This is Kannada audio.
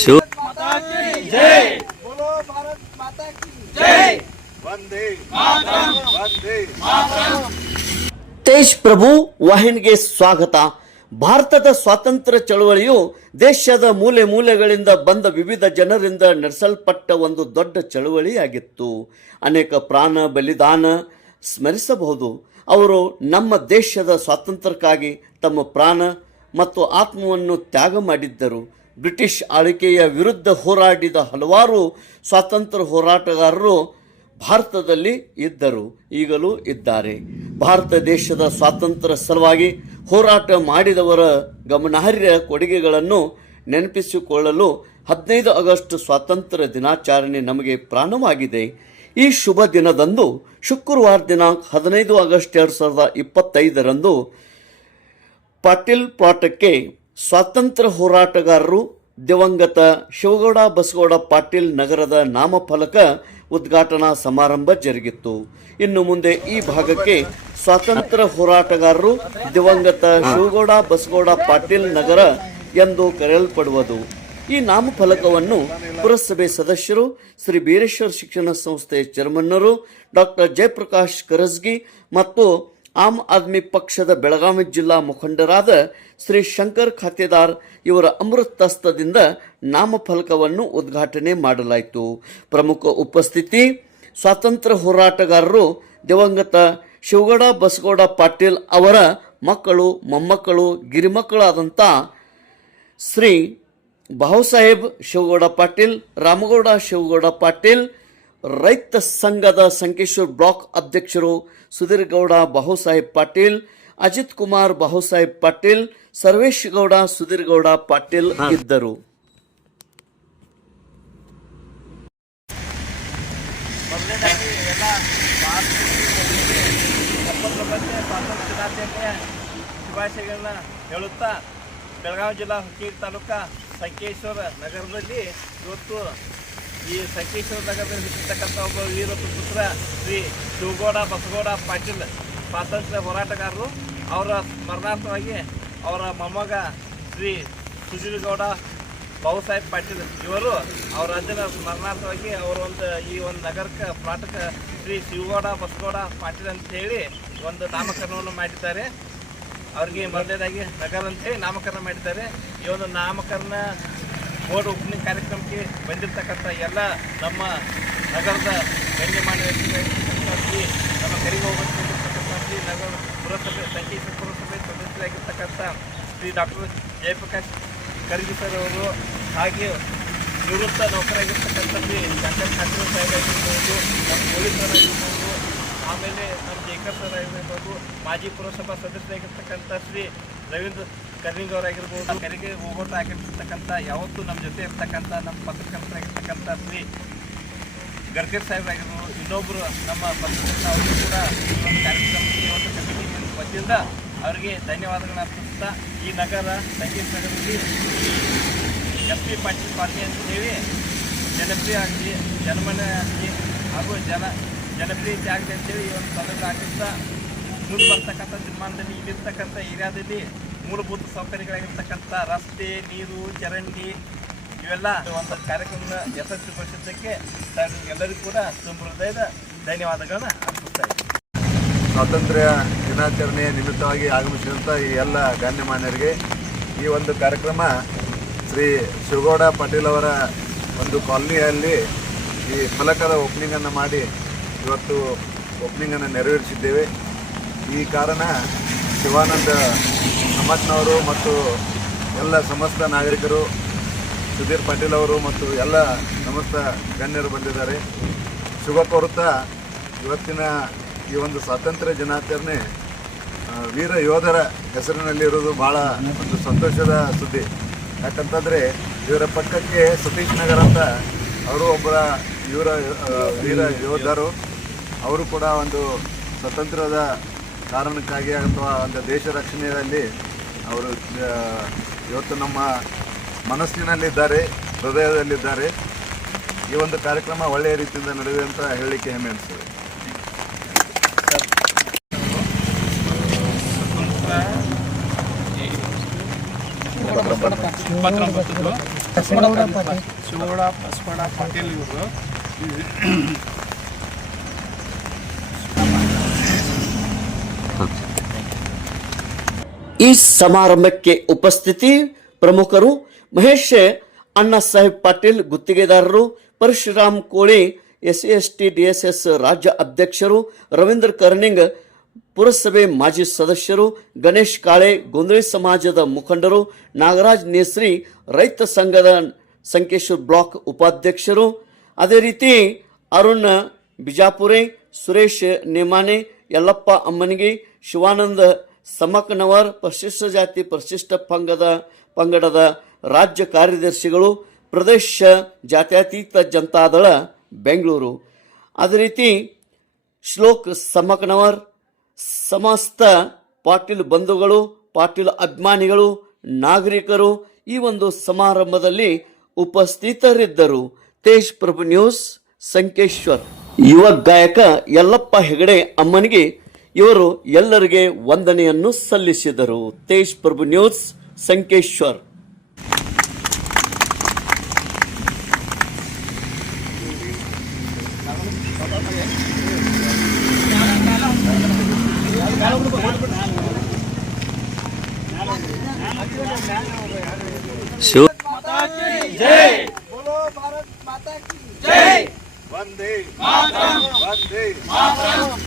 शिव ತೇಜ್ ಪ್ರಭು ವಾಹಿನಿಗೆ ಸ್ವಾಗತ. ಭಾರತದ ಸ್ವಾತಂತ್ರ್ಯ ಚಳವಳಿಯು ದೇಶದ ಮೂಲೆ ಮೂಲೆಗಳಿಂದ ಬಂದ ವಿವಿಧ ಜನರಿಂದ ನಡೆಸಲ್ಪಟ್ಟ ಒಂದು ದೊಡ್ಡ ಚಳವಳಿಯಾಗಿತ್ತು. ಅನೇಕ ಪ್ರಾಣ ಬಲಿದಾನ ಸ್ಮರಿಸಬಹುದು. ಅವರು ನಮ್ಮ ದೇಶದ ಸ್ವಾತಂತ್ರ್ಯಕ್ಕಾಗಿ ತಮ್ಮ ಪ್ರಾಣ ಮತ್ತು ಆತ್ಮವನ್ನು ತ್ಯಾಗ ಮಾಡಿದ್ದರು. ಬ್ರಿಟಿಷ್ ಆಳ್ವಿಕೆಯ ವಿರುದ್ಧ ಹೋರಾಡಿದ ಹಲವಾರು ಸ್ವಾತಂತ್ರ್ಯ ಹೋರಾಟಗಾರರು ಭಾರತದಲ್ಲಿ ಇದ್ದರು, ಈಗಲೂ ಇದ್ದಾರೆ. ಭಾರತ ದೇಶದ ಸ್ವಾತಂತ್ರ್ಯ ಸಲುವಾಗಿ ಹೋರಾಟ ಮಾಡಿದವರ ಗಮನಾರ್ಹ ಕೊಡುಗೆಗಳನ್ನು ನೆನಪಿಸಿಕೊಳ್ಳಲು ಹದಿನೈದು ಆಗಸ್ಟ್ ಸ್ವಾತಂತ್ರ್ಯ ದಿನಾಚರಣೆ ನಮಗೆ ಪ್ರಾಣವಾಗಿದೆ ಈ ಶುಭ ದಿನದಂದು ಶುಕ್ರವಾರ ದಿನಾಂಕ ಹದಿನೈದು ಆಗಸ್ಟ್ ಎರಡು ಸಾವಿರದ ಇಪ್ಪತ್ತೈದರಂದು ಪಾಟೀಲ್ ಪ್ಲಾಟಕ್ಕೆ ಸ್ವಾತಂತ್ರ್ಯ ಹೋರಾಟಗಾರರು ದಿವಂಗತ ಶಿವಗೌಡ ಬಸಗೌಡ ಪಾಟೀಲ್ ನಗರದ ನಾಮಫಲಕ ಉದ್ಘಾಟನಾ ಸಮಾರಂಭ ಜರುಗಿತ್ತು. ಇನ್ನು ಮುಂದೆ ಈ ಭಾಗಕ್ಕೆ ಸ್ವಾತಂತ್ರ್ಯ ಹೋರಾಟಗಾರರು ದಿವಂಗತ ಶಿವಗೌಡ ಬಸಗೌಡ ಪಾಟೀಲ್ ನಗರ ಎಂದು ಕರೆಯಲ್ಪಡುವುದು. ಈ ನಾಮಫಲಕವನ್ನು ಪುರಸಭೆ ಸದಸ್ಯರು ಶ್ರೀ ಬೀರೇಶ್ವರ ಶಿಕ್ಷಣ ಸಂಸ್ಥೆಯ ಚೇರ್ಮನ್ನರು ಡಾಕ್ಟರ್ ಜಯಪ್ರಕಾಶ್ ಕರಸ್ಗಿ ಮತ್ತು ಆಮ್ ಆದ್ಮಿ ಪಕ್ಷದ ಬೆಳಗಾವಿ ಜಿಲ್ಲಾ ಮುಖಂಡರಾದ ಶ್ರೀ ಶಂಕರ್ ಖಾತೆದಾರ್ ಇವರ ಅಮೃತಸ್ತದಿಂದ ನಾಮಫಲಕವನ್ನು ಉದ್ಘಾಟನೆ ಮಾಡಲಾಯಿತು. ಪ್ರಮುಖ ಉಪಸ್ಥಿತಿ, ಸ್ವಾತಂತ್ರ್ಯ ಹೋರಾಟಗಾರರು ದಿವಂಗತ ಶಿವಗೌಡ ಬಸಗೌಡ ಪಾಟೀಲ್ ಅವರ ಮಕ್ಕಳು, ಮೊಮ್ಮಕ್ಕಳು, ಗಿರಿಮಕ್ಕಳಾದಂಥ ಶ್ರೀ ಬಾಹುಸಾಹೇಬ್ ಶಿವಗೌಡ ಪಾಟೀಲ್, ರಾಮಗೌಡ ಶಿವಗೌಡ ಪಾಟೀಲ್ ರೈತ ಸಂಘದ ಸಂಕೇಶ್ವರ್ ಬ್ಲಾಕ್ ಅಧ್ಯಕ್ಷರು ಸುಧೀರ್ ಗೌಡ ಬಾಹುಸಾಹೇಬ್ ಪಾಟೀಲ್ ಅಜಿತ್ ಕುಮಾರ್ ಬಾಹುಸಾಹೇಬ್ ಪಾಟೀಲ್ ಸರ್ವೇಶ್ ಗೌಡ ಸುಧೀರ್ ಗೌಡ ಪಾಟೀಲ್ ಇದ್ದರು. ಶುಭಾಶಯಗಳನ್ನ ಹೇಳುತ್ತಾ ಬೆಳಗಾವಿ ಜಿಲ್ಲಾ ಹುಕ್ಕೇರಿ ತಾಲೂಕಾ ಸಂಕೇಶ್ವರ ನಗರದಲ್ಲಿ ಇವತ್ತು ಈ ಸಂಕೇಶ್ವರ ನಗರದಲ್ಲಿ ಹುಟ್ಟಿರ್ತಕ್ಕಂಥ ಒಬ್ಬ ವೀರ ಪುತ್ರ ಶ್ರೀ ಶಿವಗೌಡ, ಬಸಗೌಡ, ಪಾಟೀಲ್ ಸ್ವಾತಂತ್ರ್ಯ ಹೋರಾಟಗಾರರು. ಅವರ ಸ್ಮರಣಾರ್ಥವಾಗಿ ಅವರ ಮೊಮ್ಮಗ ಶ್ರೀ ಸುಧೀರ್ ಗೌಡ ಬಾಬುಸಾಹೇಬ್ ಪಾಟೀಲ್ ಇವರು ಅವರ ಅಜ್ಜನ ಸ್ಮರಣಾರ್ಥವಾಗಿ ಅವರ ಒಂದು ಈ ಒಂದು ನಗರಕ್ಕೆ ಪ್ಲಾಟಕ್ಕೆ ಶ್ರೀ ಶಿವಗೌಡ, ಬಸಗೌಡ, ಪಾಟೀಲ್ ಅಂತೇಳಿ ಒಂದು ನಾಮಕರಣವನ್ನು ಮಾಡಿದ್ದಾರೆ. ಅವ್ರಿಗೆ ಮೊದಲನೇದಾಗಿ ನಗರ ಅಂತೇಳಿ ನಾಮಕರಣ ಮಾಡಿದ್ದಾರೆ. ಈ ಒಂದು ನಾಮಕರಣ ಬೋರ್ಡ್ ಓಪನಿಂಗ್ ಕಾರ್ಯಕ್ರಮಕ್ಕೆ ಬಂದಿರತಕ್ಕಂಥ ಎಲ್ಲ ನಮ್ಮ ನಗರದ ಗಣ್ಯಮಾನ್ಯ ಶ್ರೀ ನಮ್ಮ ಕರಿಗೆ ಹೋಗಿ ನಗರ ಪುರಸಭೆ ಸಂಕೇತ ಪುರಸಭೆ ಸದಸ್ಯರಾಗಿರ್ತಕ್ಕಂಥ ಶ್ರೀ ಡಾಕ್ಟರ್ ಜಯಪ್ರಕಾಶ್ ಖರ್ಗೆ ಸರ್ ಅವರು ಹಾಗೆ ನಿವೃತ್ತ ನೌಕರಾಗಿರ್ತಕ್ಕಂಥ ಶ್ರೀ ಶಂಕರ್ ಖಾತ್ರಿ ಸಾಹೇಬ್ ಆಗಿರ್ಬೋದು, ನಮ್ಮ ಪೊಲೀಸರಾಗಿರ್ಬೋದು ಆಮೇಲೆ ನಮ್ಮ ಜೇಕರ್ ಸರ್ ಆಗಿರ್ಬೋದು, ಮಾಜಿ ಪುರಸಭಾ ಸದಸ್ಯರಾಗಿರ್ತಕ್ಕಂಥ ಶ್ರೀ ರವೀಂದ್ರ ಕರ್ನಿಂಗ್ ಅವರಾಗಿರ್ಬೋದು ಕರಿಗೆ ಹೋಗೋಟ ಆಗಿರ್ತಕ್ಕಂಥ, ಯಾವತ್ತೂ ನಮ್ಮ ಜೊತೆ ಇರ್ತಕ್ಕಂಥ ನಮ್ಮ ಪತ್ರಕರ್ತರಾಗಿರ್ತಕ್ಕಂಥ ಶ್ರೀ ಗರ್ಗರ್ ಸಾಹೇಬರಾಗಿರ್ಬೋದು ಇನ್ನೊಬ್ಬರು ನಮ್ಮ ಪತ್ರಕರ್ತ ಅವರು ಕೂಡ ಈ ಒಂದು ಕಾರ್ಯಕ್ರಮಕ್ಕೆ ಒಂದು ಕಮಿಟಿ ವತಿಯಿಂದ ಅವರಿಗೆ ಧನ್ಯವಾದಗಳನ್ನ ಅರ್ಪಿಸ್ತಾ ಈ ನಗರ ಸಂಗೀತ ನಗರದಲ್ಲಿ ಎಸ್ ಪಿ ಪಾಟೀಲ್ ಪಾರ್ಟಿ ಅಂತ ಹೇಳಿ ಜನಪ್ರಿಯ ಆಗಲಿ, ಜನಮನ ಆಗಲಿ, ಹಾಗೂ ಜನ ಜನಪ್ರಿಯತೆ ಆಗಲಿ ಅಂತೇಳಿ ಈ ಒಂದು ಸಂದರ್ಭ ಆಗಿರ್ತಾ ಮುಂದೆ ಬರ್ತಕ್ಕಂಥ ನಿರ್ಮಾಣದಲ್ಲಿ, ಇಲ್ಲಿರ್ತಕ್ಕಂಥ ಏರಿಯಾದಲ್ಲಿ ಮೂಲಭೂತ ಸೌಕರ್ಯಗಳಾಗಿರ್ತಕ್ಕಂಥ ರಸ್ತೆ, ನೀರು, ಚರಂಡಿ, ಇವೆಲ್ಲ ಒಂದು ಕಾರ್ಯಕ್ರಮದ ಯಶಸ್ವಿಗೊಳಿಸಿದ್ದಕ್ಕೆ ಎಲ್ಲರಿಗೂ ಕೂಡ ತುಂಬ ಹೃದಯದ ಅರ್ಪಿಸ್ತಾ ಸ್ವಾತಂತ್ರ್ಯ ದಿನಾಚರಣೆಯ ನಿಮಿತ್ತವಾಗಿ ಆಗಮಿಸಿದಂಥ ಈ ಎಲ್ಲ ಗಣ್ಯಮಾನ್ಯರಿಗೆ ಈ ಒಂದು ಕಾರ್ಯಕ್ರಮ ಶ್ರೀ ಶಿವಗೌಡ ಪಾಟೀಲ್ ಅವರ ಒಂದು ಕಾಲನಿಯಲ್ಲಿ ಈ ಫಲಕದ ಓಪನಿಂಗನ್ನು ಮಾಡಿ ಇವತ್ತು ಓಪನಿಂಗನ್ನು ನೆರವೇರಿಸಿದ್ದೇವೆ. ಈ ಕಾರಣ ಶಿವಾನಂದ ಅಮ್ಮಟ್ನವರು ಮತ್ತು ಎಲ್ಲ ಸಮಸ್ತ ನಾಗರಿಕರು, ಸುಧೀರ್ ಪಾಟೀಲ್ ಅವರು ಮತ್ತು ಎಲ್ಲ ಸಮಸ್ತ ಗಣ್ಯರು ಬಂದಿದ್ದಾರೆ. ಶುಭ ಕೋರುತ್ತಾ ಇವತ್ತಿನ ಈ ಒಂದು ಸ್ವಾತಂತ್ರ್ಯ ದಿನಾಚರಣೆ ವೀರ ಯೋಧರ ಹೆಸರಿನಲ್ಲಿ ಇರೋದು ಭಾಳ ಒಂದು ಸಂತೋಷದ ಸುದ್ದಿ. ಯಾಕಂತಂದರೆ, ಇವರ ಪಕ್ಕಕ್ಕೆ ಸತೀಶ್ ನಗರ್ ಅಂತ ಅವರು ಒಬ್ಬರ ಇವರ ವೀರ ಯೋಧರು. ಅವರು ಕೂಡ ಒಂದು ಸ್ವತಂತ್ರದ ಕಾರಣಕ್ಕಾಗಿ ಅಥವಾ ಒಂದು ದೇಶ ರಕ್ಷಣೆಯಲ್ಲಿ ಅವರು ಇವತ್ತು ನಮ್ಮ ಮನಸ್ಸಿನಲ್ಲಿದ್ದಾರೆ ಹೃದಯದಲ್ಲಿದ್ದಾರೆ ಈ ಒಂದು ಕಾರ್ಯಕ್ರಮ ಒಳ್ಳೆಯ ರೀತಿಯಿಂದ ನಡೆದಿದೆ ಅಂತ ಹೇಳಲಿಕ್ಕೆ ಹೆಮ್ಮೆ ಅನಿಸ್ತದೆ ಪಾಟೀಲ್ ಇವರು ಈ ಸಮಾರಂಭಕ್ಕೆ ಉಪಸ್ಥಿತಿ ಪ್ರಮುಖರು ಮಹೇಶ್ ಅಣ್ಣಾ ಸಾಹೇಬ್ ಪಾಟೀಲ್, ಗುತ್ತಿಗೆದಾರರು Parashuram Koli S S T D S S ರಾಜ್ಯ ಅಧ್ಯಕ್ಷರು ರವೀಂದ್ರ ಕರ್ನಿಂಗ್, ಪುರಸಭೆ ಮಾಜಿ ಸದಸ್ಯರು ಗಣೇಶ್ ಕಾಳೆ, ಗೊಂದಳಿ ಸಮಾಜದ ಮುಖಂಡರು ನಾಗರಾಜ್ ನೇಸ್ರಿ, ರೈತ ಸಂಘದ ಸಂಕೇಶ್ವರ್ ಬ್ಲಾಕ್ ಉಪಾಧ್ಯಕ್ಷರು. ಅದೇ ರೀತಿ ಅರುಣ್ ಬಿಜಾಪುರೆ, ಸುರೇಶ್ ನೇಮಾನೆ, ಯಲ್ಲಪ್ಪ ಅಮ್ಮನಿಗೆ, ಶಿವಾನಂದ ಸಮಕನವರ್ ಪರಿಶಿಷ್ಟ ಜಾತಿ ಪರಿಶಿಷ್ಟ ಪಂಗದ ಪಂಗಡದ ರಾಜ್ಯ ಕಾರ್ಯದರ್ಶಿಗಳು ಪ್ರದೇಶ ಜಾತ್ಯತೀತ ಜನತಾದಳ ಬೆಂಗಳೂರು. ಅದೇ ರೀತಿ ಶ್ಲೋಕ್ ಸಮಕನವರ್ ಸಮಸ್ತ ಪಾಟೀಲ್ ಬಂಧುಗಳು, ಪಾಟೀಲ್ ಅಭಿಮಾನಿಗಳು, ನಾಗರಿಕರು ಈ ಒಂದು ಸಮಾರಂಭದಲ್ಲಿ ಉಪಸ್ಥಿತರಿದ್ದರು. ತೇಜ್ ಪ್ರಭು ನ್ಯೂಸ್ ಸಂಕೇಶ್ವರ್. ಯುವ ಗಾಯಕ ಯಲ್ಲಪ್ಪ ಹೆಗಡೆ ಅಮ್ಮನಿಗೆ ಇವರು ಎಲ್ಲರಿಗೆ ವಂದನೆಯನ್ನು ಸಲ್ಲಿಸಿದರು. ತೇಜ್ ಪ್ರಭು ನ್ಯೂಸ್ ಸಂಕೇಶ್ವರ್. ಶಿವ